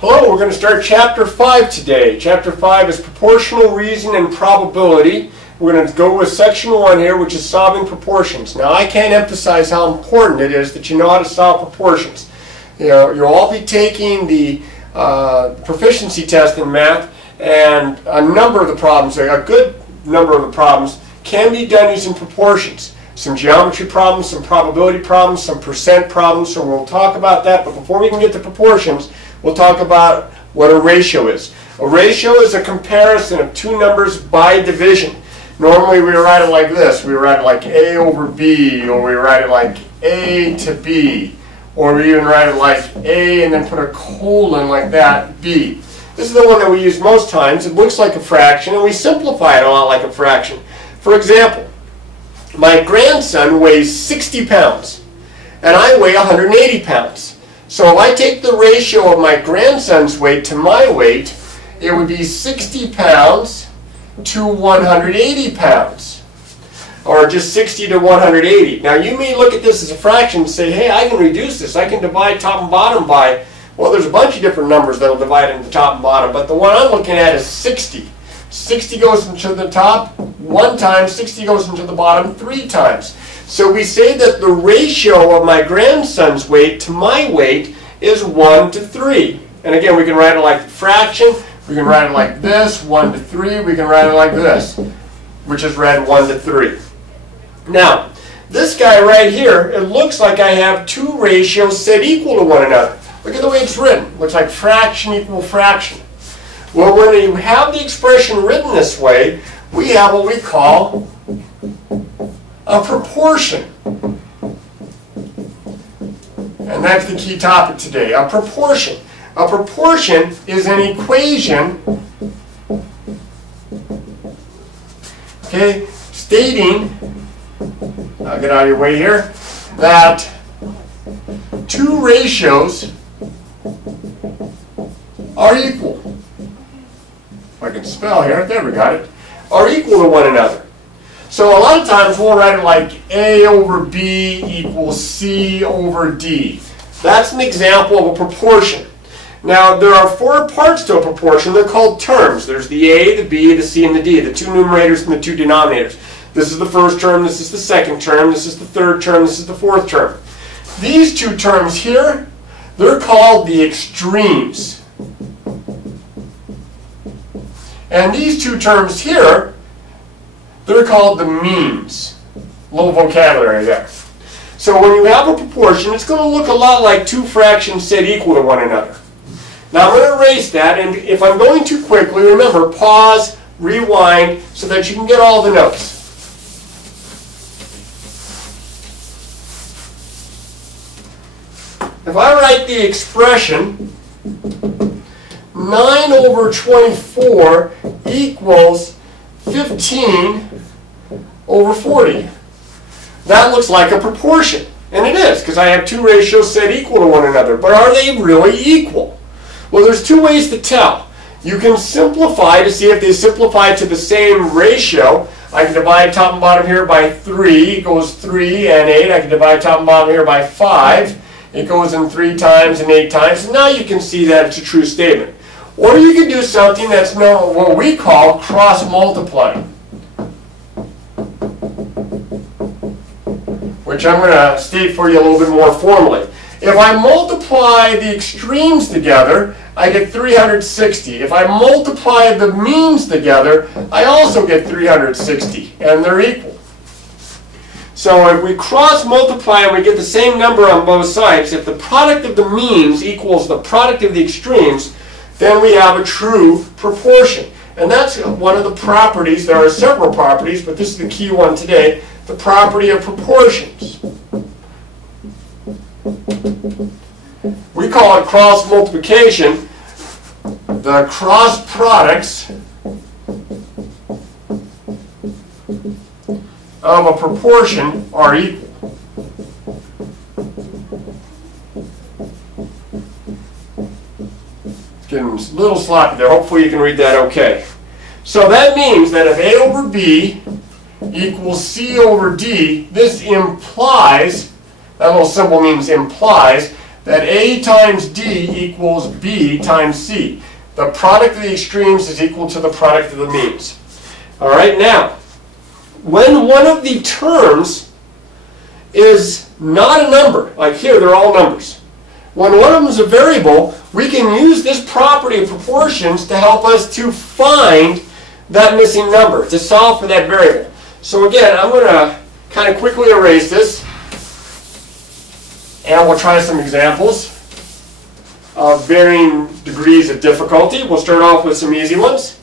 Hello, we're going to start Chapter 5 today. Chapter 5 is Proportional Reason and Probability. We're going to go with Section 1 here, which is solving proportions. Now, I can't emphasize how important it is that you know how to solve proportions. You'll all be taking the proficiency test in math, and a number of the problems, a good number of the problems, can be done using proportions. Some geometry problems, some probability problems, some percent problems, so we'll talk about that. But before we can get to proportions, we'll talk about what a ratio is. A ratio is a comparison of two numbers by division. Normally we write it like this. We write it like A over B, or we write it like A to B, or we even write it like A and then put a colon like that, B. This is the one that we use most times. It looks like a fraction, and we simplify it a lot like a fraction. For example, my grandson weighs 60 pounds, and I weigh 180 pounds. So if I take the ratio of my grandson's weight to my weight, it would be 60 pounds to 180 pounds, or just 60 to 180. Now you may look at this as a fraction and say, hey, I can reduce this. I can divide top and bottom by, well, there's a bunch of different numbers that will divide into top and bottom, but the one I'm looking at is 60. 60 goes into the top one time, 60 goes into the bottom 3 times. So we say that the ratio of my grandson's weight to my weight is 1 to 3. And again, we can write it like a fraction. We can write it like this, 1 to 3. We can write it like this, which is read 1 to 3. Now, this guy right here, it looks like I have two ratios set equal to one another. Look at the way it's written. It looks like fraction equal fraction. Well, when you have the expression written this way, we have what we call a proportion. And that's the key topic today, a proportion. A proportion is an equation, okay, stating, I'll get out of your way here, that two ratios are equal. If I can spell here, there we got it, are equal to one another. So a lot of times we'll write it like A over B equals C over D. That's an example of a proportion. Now there are 4 parts to a proportion. They're called terms. There's the A, the B, the C, and the D, the two numerators and the two denominators. This is the first term, this is the second term, this is the third term, this is the fourth term. These two terms here, they're called the extremes. And these two terms here, they're called the means. A little vocabulary there. So when you have a proportion, it's going to look a lot like two fractions set equal to one another. Now I'm going to erase that, and if I'm going too quickly, remember, pause, rewind, so that you can get all the notes. If I write the expression 9 over 24 equals 15 over 40. That looks like a proportion. And it is, because I have two ratios set equal to one another. But are they really equal? Well, there's 2 ways to tell. You can simplify to see if they simplify to the same ratio. I can divide top and bottom here by 3. It goes 3 and 8. I can divide top and bottom here by 5. It goes in 3 times and 8 times. And now you can see that it's a true statement. Or you can do something that's known, what we call cross-multiplying, which I'm going to state for you a little bit more formally. If I multiply the extremes together, I get 360. If I multiply the means together, I also get 360, and they're equal. So if we cross-multiply and we get the same number on both sides, if the product of the means equals the product of the extremes, then we have a true proportion. And that's one of the properties. There are several properties, but this is the key one today, the property of proportions. We call it cross multiplication. The cross products of a proportion are equal. Getting a little sloppy there. Hopefully you can read that okay. So that means that if A over B equals C over D, this implies, that little symbol means implies, that A times D equals B times C. The product of the extremes is equal to the product of the means. All right, now, when one of the terms is not a number, like here they're all numbers, when one of them is a variable, we can use this property of proportions to help us to find that missing number, to solve for that variable. So again, I'm going to kind of quickly erase this, and we'll try some examples of varying degrees of difficulty. We'll start off with some easy ones.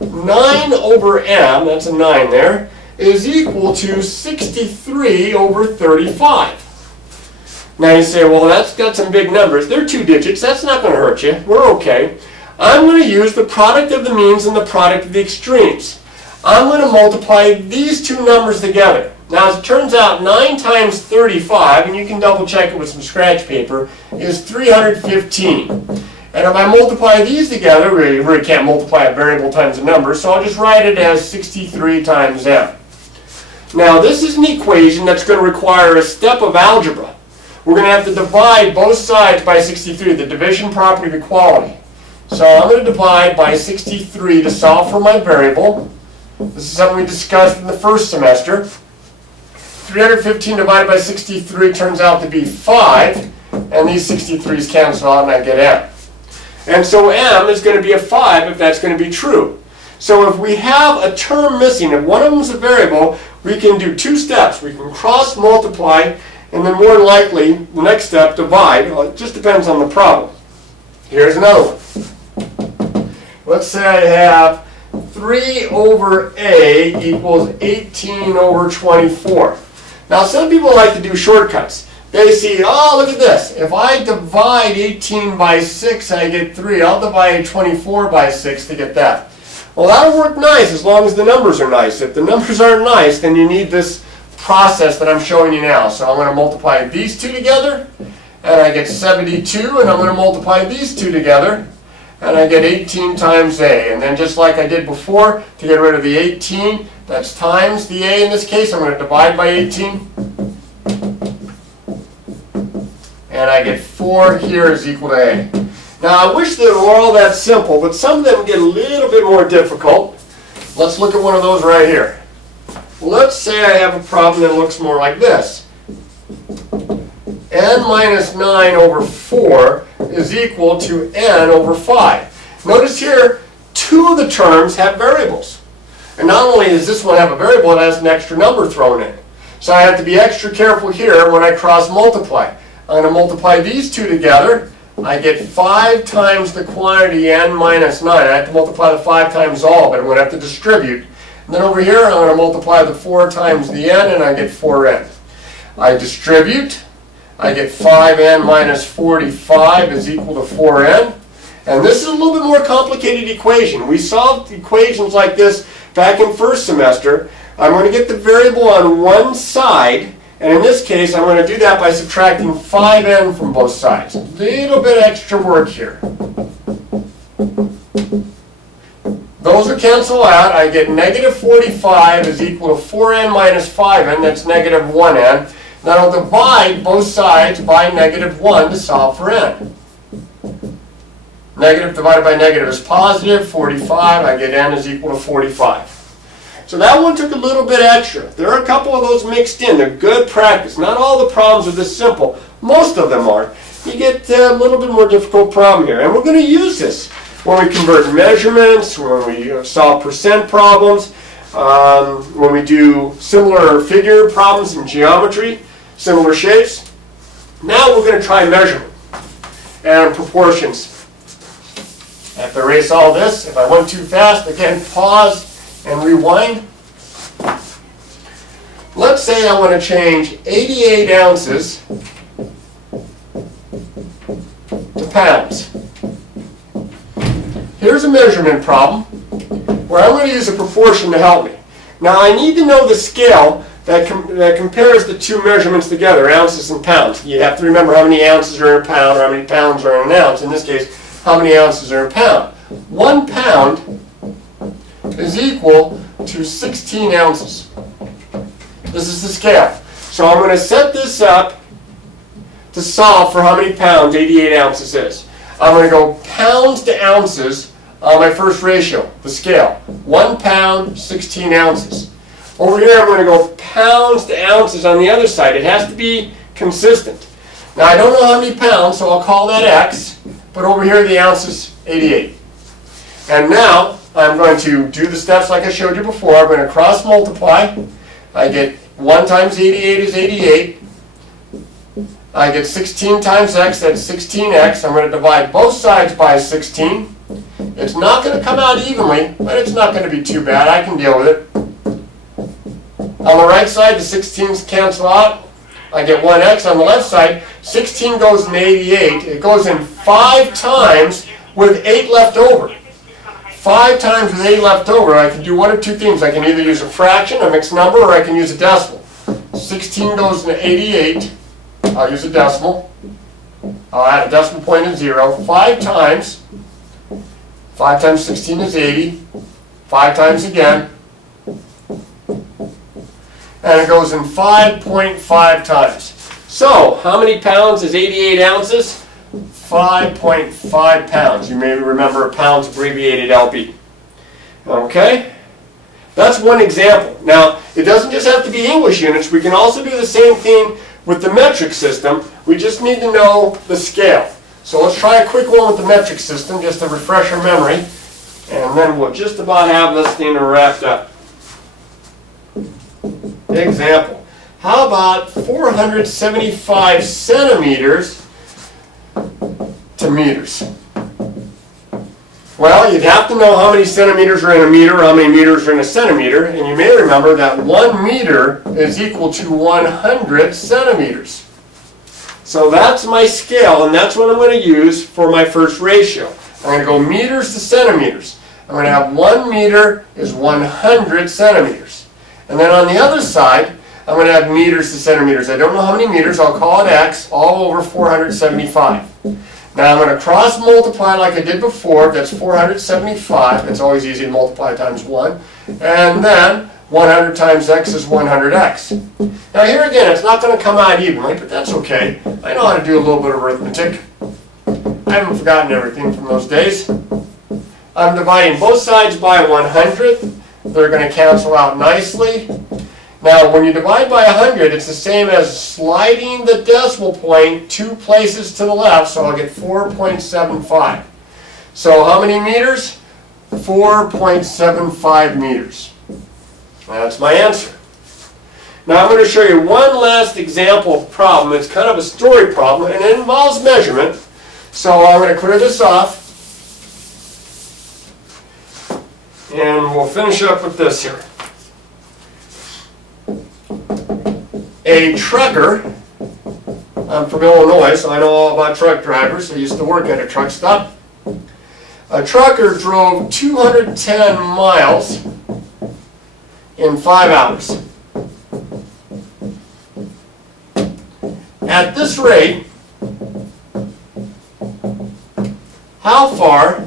9 over m, that's a 9 there, is equal to 63 over 35. Now you say, well, that's got some big numbers. They're 2 digits. That's not going to hurt you. We're okay. I'm going to use the product of the means and the product of the extremes. I'm going to multiply these two numbers together. Now, as it turns out, 9 times 35, and you can double check it with some scratch paper, is 315. And if I multiply these together, we really can't multiply a variable times a number, so I'll just write it as 63 times m. Now, this is an equation that's going to require a step of algebra. We're going to have to divide both sides by 63, the division property of equality. So I'm going to divide by 63 to solve for my variable. This is something we discussed in the first semester. 315 divided by 63 turns out to be 5, and these 63's cancel out and I get m. And so m is going to be a 5 if that's going to be true. So if we have a term missing, if one of them is a variable, we can do 2 steps. We can cross multiply, and then more than likely, the next step, divide. Well, it just depends on the problem. Here's another one. Let's say I have 3 over a equals 18 over 24. Now, some people like to do shortcuts. They see, oh, look at this. If I divide 18 by 6, I get 3. I'll divide 24 by 6 to get that. Well, that'll work nice as long as the numbers are nice. If the numbers aren't nice, then you need this process that I'm showing you now. So I'm going to multiply these two together, and I get 72. And I'm going to multiply these two together, and I get 18 times a. And then just like I did before, to get rid of the 18, that's times the a in this case. I'm going to divide by 18. And I get 4 here is equal to a. Now I wish they were all that simple, but some of them get a little bit more difficult. Let's look at one of those right here. Let's say I have a problem that looks more like this. N minus 9 over 4 is equal to n over 5. Notice here, 2 of the terms have variables. And not only does this one have a variable, it has an extra number thrown in. So I have to be extra careful here when I cross multiply. I'm going to multiply these two together. I get 5 times the quantity n minus 9. I have to multiply the 5 times all, but I'm going to have to distribute. And then over here, I'm going to multiply the 4 times the n, and I get 4n. I distribute. I get 5n minus 45 is equal to 4n. And this is a little bit more complicated equation. We solved equations like this back in first semester. I'm going to get the variable on one side, and in this case, I'm going to do that by subtracting 5n from both sides. A little bit extra work here. Those will cancel out. I get negative 45 is equal to 4n minus 5n. That's negative 1n. Then I'll divide both sides by negative 1 to solve for n. Negative divided by negative is positive. 45, I get n is equal to 45. So that one took a little bit extra. There are a couple of those mixed in. They're good practice. Not all the problems are this simple. Most of them are. You get a little bit more difficult problem here. And we're going to use this when we convert measurements, when we solve percent problems, when we do similar figure problems in geometry, similar shapes. Now we're going to try measurement and proportions. I have to erase all this. If I went too fast, again, pause and rewind. Let's say I want to change 88 ounces to pounds. Here's a measurement problem where I'm going to use a proportion to help me. Now I need to know the scale that compares the two measurements together, ounces and pounds. You have to remember how many ounces are in a pound or how many pounds are in an ounce. In this case, how many ounces are in a pound. 1 pound is equal to 16 ounces. This is the scale. So I'm going to set this up to solve for how many pounds 88 ounces is. I'm going to go pounds to ounces on my first ratio, the scale. 1 pound, 16 ounces. Over here, I'm going to go pounds to ounces on the other side. It has to be consistent. Now, I don't know how many pounds, so I'll call that X, but over here, the ounce is 88. And now, I'm going to do the steps like I showed you before. I'm going to cross multiply. I get 1 times 88 is 88. I get 16 times X, that's 16X. I'm going to divide both sides by 16. It's not going to come out evenly, but it's not going to be too bad. I can deal with it. On the right side, the 16s cancel out. I get 1X. On the left side, 16 goes in 88. It goes in 5 times with 8 left over. 5 times with 8 left over, I can do one of two things. I can either use a fraction, a mixed number, or I can use a decimal. 16 goes into 88. I'll use a decimal. I'll add a decimal point and 0. 5 times 16 is 80. 5 times again. And it goes in 5.5 times. So, how many pounds is 88 ounces? 5.5 pounds. You may remember pounds abbreviated LB. Okay? That's one example. Now, it doesn't just have to be English units. We can also do the same thing with the metric system. We just need to know the scale. So let's try a quick one with the metric system just to refresh our memory. And then we'll just about have this thing wrapped up. Example. How about 475 centimeters to meters? Well, you'd have to know how many centimeters are in a meter, how many meters are in a centimeter, and you may remember that 1 meter is equal to 100 centimeters. So that's my scale, and that's what I'm going to use for my first ratio. I'm going to go meters to centimeters. I'm going to have 1 meter is 100 centimeters. And then on the other side, I'm going to have meters to centimeters. I don't know how many meters. I'll call it X, all over 475. Now I'm going to cross multiply like I did before. That's 475. It's always easy to multiply times 1. And then 100 times X is 100X. Now here again, it's not going to come out evenly, but that's okay. I know how to do a little bit of arithmetic. I haven't forgotten everything from those days. I'm dividing both sides by 100. They're going to cancel out nicely. Now, when you divide by 100, it's the same as sliding the decimal point 2 places to the left, so I'll get 4.75. So how many meters? 4.75 meters. That's my answer. Now, I'm going to show you one last example problem. It's kind of a story problem, and it involves measurement. So I'm going to clear this off, and we'll finish up with this here. A trucker, I'm from Illinois, so I know all about truck drivers. I used to work at a truck stop. A trucker drove 210 miles in 5 hours. At this rate, how far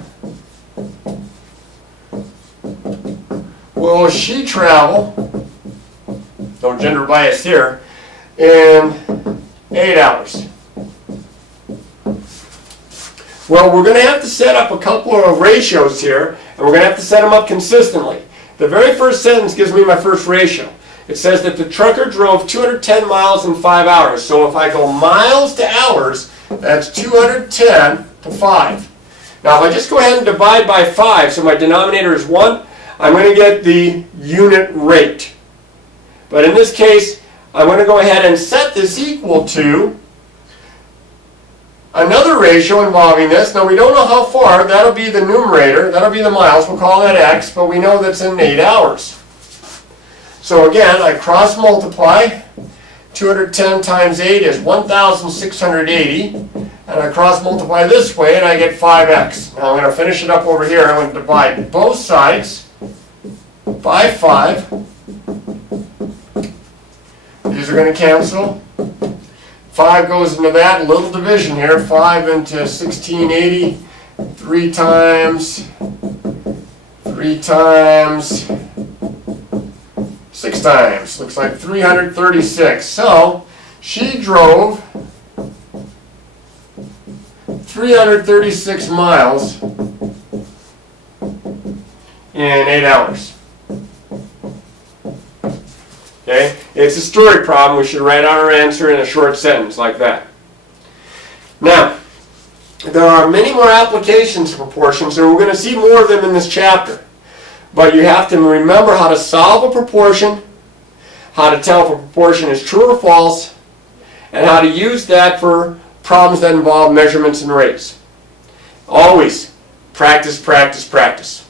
will she travel, no gender bias here, in 8 hours? Well, we're going to have to set up a couple of ratios here, and we're going to have to set them up consistently. The very first sentence gives me my first ratio. It says that the trucker drove 210 miles in 5 hours. So if I go miles to hours, that's 210 to 5. Now, if I just go ahead and divide by 5, so my denominator is 1, I'm going to get the unit rate. But in this case, I'm going to go ahead and set this equal to another ratio involving this. Now, we don't know how far. That'll be the numerator. That'll be the miles. We'll call that X, but we know that's in 8 hours. So again, I cross multiply. 210 times 8 is 1,680. And I cross multiply this way, and I get 5x. Now I'm going to finish it up over here. I'm going to divide both sides by 5. These are going to cancel. 5 goes into that. Little division here. 5 into 1680. 3 times 6 times. Looks like 336. So she drove 336 miles in 8 hours. Okay? It's a story problem. We should write out our answer in a short sentence like that. Now, there are many more applications of proportions, and we're going to see more of them in this chapter. But you have to remember how to solve a proportion, how to tell if a proportion is true or false, and how to use that for problems that involve measurements and rates. Always practice, practice, practice.